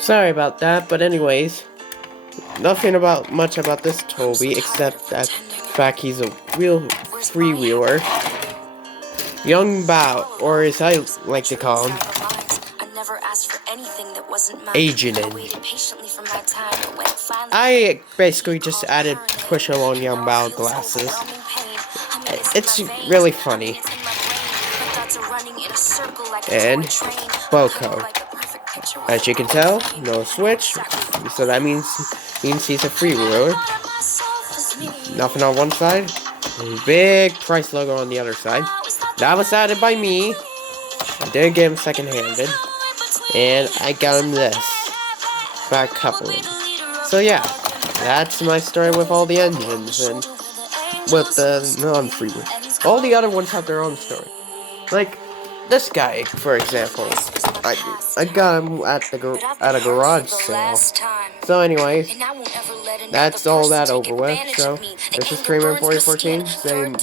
Sorry about that, but anyways, nothing much about this Toby except that fact he's a real freewheeler. Young Bao, or as I like to call him, Agent. I basically just added push along Young Bao glasses. It's really funny. And Boko. As you can tell, no switch, so that means he's a freewheeler. Nothing on one side, big price logo on the other side. That was added by me. I didn't get him second-handed, and I got him this back coupling. So yeah, that's my story with all the engines and with the non-freewheel. All the other ones have their own story. Like this guy, for example, I got him at a garage sale. So anyways, that's all that over with. So this is Kramer 4014 saying